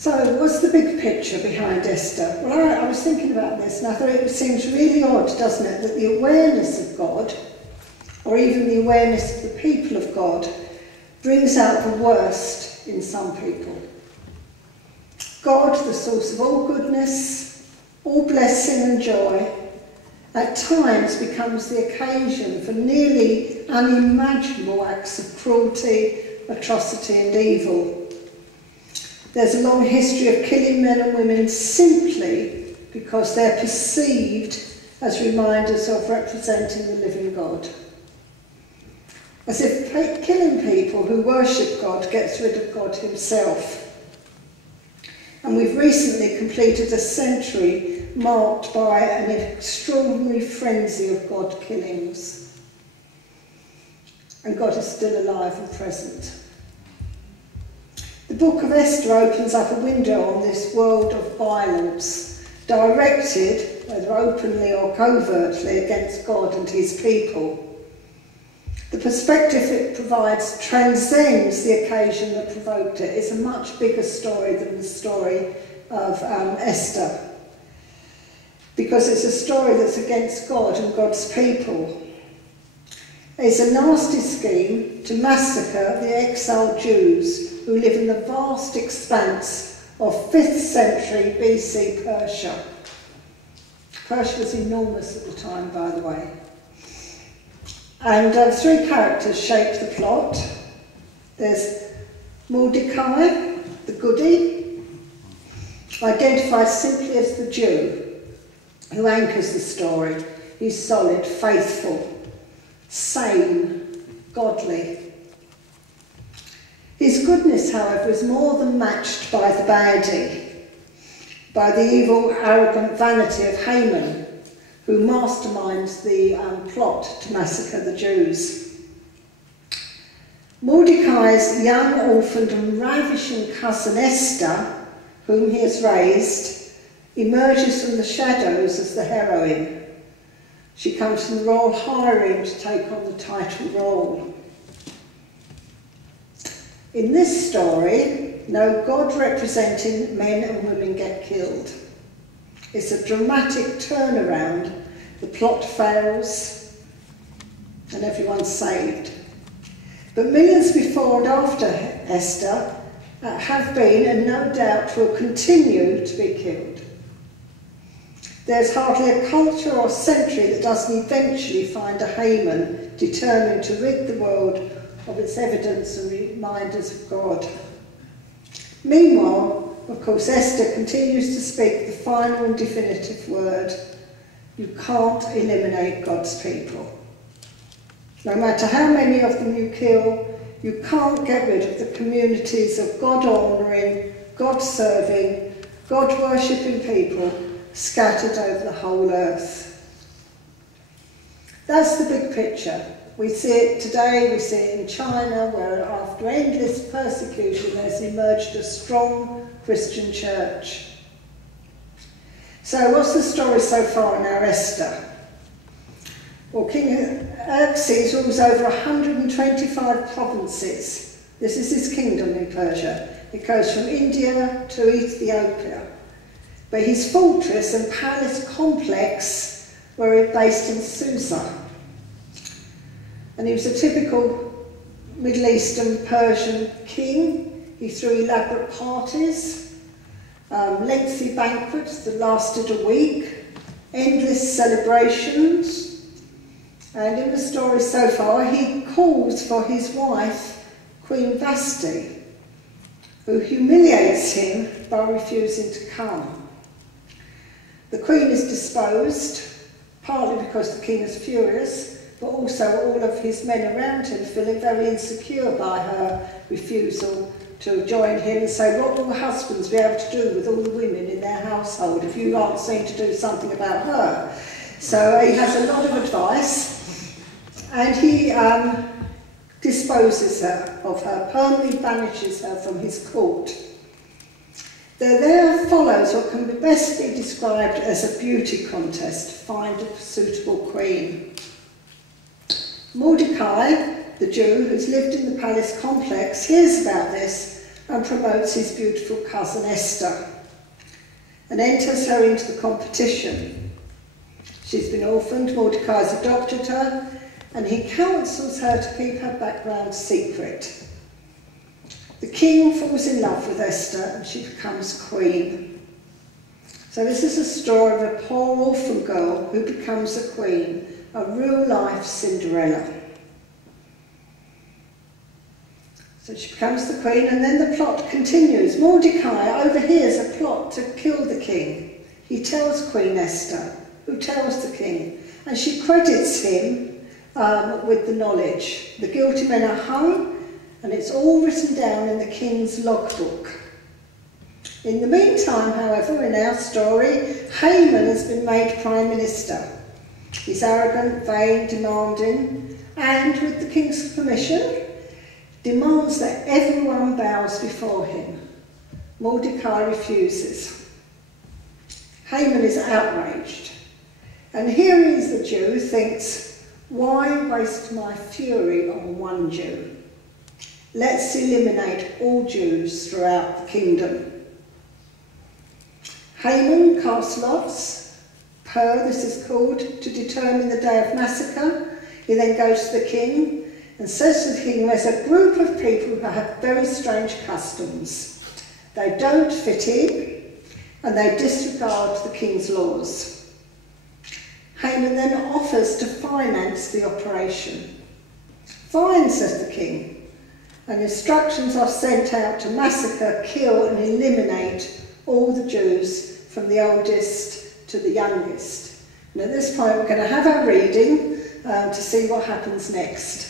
So, what's the big picture behind Esther? Well, I was thinking about this and I thought it seems really odd, doesn't it, that the awareness of God, or even the awareness of the people of God, brings out the worst in some people. God, the source of all goodness, all blessing and joy, at times becomes the occasion for nearly unimaginable acts of cruelty, atrocity and evil. There's a long history of killing men and women simply because they're perceived as reminders of representing the living God. As if killing people who worship God gets rid of God himself. And we've recently completed a century marked by an extraordinary frenzy of God killings. And God is still alive and present. The book of Esther opens up a window on this world of violence, directed, whether openly or covertly, against God and his people. The perspective it provides transcends the occasion that provoked it. It's a much bigger story than the story of Esther, because it's a story that's against God and God's people. It's a nasty scheme to massacre the exiled Jews who live in the vast expanse of 5th century BC Persia. Persia was enormous at the time, by the way. And 3 characters shape the plot. There's Mordecai, the goody, identified simply as the Jew, who anchors the story. He's solid, faithful, sane, godly. His goodness, however, is more than matched by the baddie, by the evil, arrogant vanity of Haman, who masterminds the plot to massacre the Jews. Mordecai's young, orphaned and ravishing cousin Esther, whom he has raised, emerges from the shadows as the heroine. She comes from the royal harem to take on the title role. In this story, no God representing men and women get killed. It's a dramatic turnaround. The plot fails and everyone's saved. But millions before and after Esther have been, and no doubt will continue to be, killed. There's hardly a culture or century that doesn't eventually find a Haman determined to rid the world of its evidence and reminders of God. Meanwhile, of course, Esther continues to speak the final and definitive word. You can't eliminate God's people. No matter how many of them you kill, you can't get rid of the communities of God-honouring, God-serving, God-worshipping people scattered over the whole earth. That's the big picture. We see it today, we see it in China, where after endless persecution there's emerged a strong Christian church. So what's the story so far in our Esther? Well, King Xerxes rules over 125 provinces. This is his kingdom in Persia. It goes from India to Ethiopia. But his fortress and palace complex were based in Susa. And he was a typical Middle Eastern Persian king. He threw elaborate parties, lengthy banquets that lasted a week, endless celebrations. And in the story so far, he calls for his wife, Queen Vashti, who humiliates him by refusing to come. The queen is disposed, partly because the king is furious, but also all of his men around him feeling very insecure by her refusal to join him and say, what will husbands be able to do with all the women in their household if you aren't seen to do something about her? So he has a lot of advice, and he disposes of her, permanently banishes her from his court. There follows what can best be described as a beauty contest to find a suitable queen. Mordecai, the Jew who's lived in the palace complex, hears about this and promotes his beautiful cousin Esther and enters her into the competition. She's been orphaned, Mordecai's adopted her, and he counsels her to keep her background secret. The king falls in love with Esther and she becomes queen. So this is a story of a poor orphan girl who becomes a queen, a real-life Cinderella. So she becomes the queen, and then the plot continues. Mordecai overhears a plot to kill the king. He tells Queen Esther, who tells the king, and she credits him with the knowledge. The guilty men are hung, and it's all written down in the king's logbook. In the meantime, however, in our story, Haman has been made Prime Minister. He's arrogant, vain, demanding, and with the king's permission, demands that everyone bows before him. Mordecai refuses. Haman is outraged. And here he is, the Jew, thinks, why waste my fury on one Jew? Let's eliminate all Jews throughout the kingdom. Haman casts lots, this is called, to determine the day of massacre. He then goes to the king and says to the king, there's a group of people who have very strange customs. They don't fit in, and they disregard the king's laws. Haman then offers to finance the operation. Fine, says the king, and instructions are sent out to massacre, kill and eliminate all the Jews from the oldest to the youngest. And at this point we're going to have our reading to see what happens next.